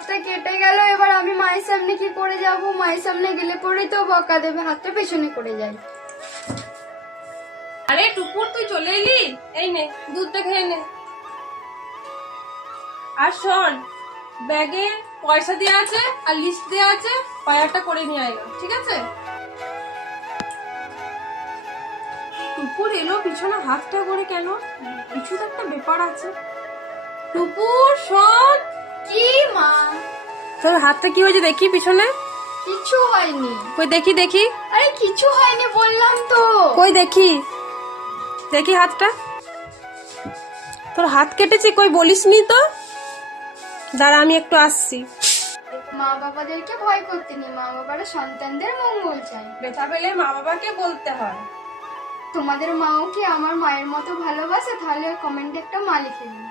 হাতটা কেটে গেল, এবার আমি মায়ের সামনে কি করে যাব? মায়ের সামনে গেলে পরেই তো বকা দেবে, হাতটা পেছনে করে যাই। আরে টুকুর, তুই চলে এলি? এই নে, দুধটা খেয়ে নে। আর শোন, ব্যাগে পয়সা দেওয়া আছে আর লিস্ট দেওয়া আছে, পায়ারটা করে নিয়ে আয়, ঠিক আছে? টুকুর এলো পিছনে হাতটা করে কেন? কিছু তো একটা ব্যাপার আছে। টুকুর শোন। কি মা? তোর হাতটা কি হয়েছে দেখি পিছনে। কিছু হয়নি। কই দেখি দেখি। আরে কিছু হয়নি বললাম তো। কই দেখি দেখি হাতটা। তোর হাত কেটেছি, কই বলিসনি তো। দাঁড়া, আমি একটু আসছি। মা বাবাদেরকে ভয় করতে নেই, মা বাবারা সন্তানদের মঙ্গল চায়। ব্যথা পেলে মা বাবাকে বলতে হয়। তোমাদের মাও কি আমার মায়ের মতো ভালোবাসে? তাহলে কমেন্টে একটা মা লিখে দিন।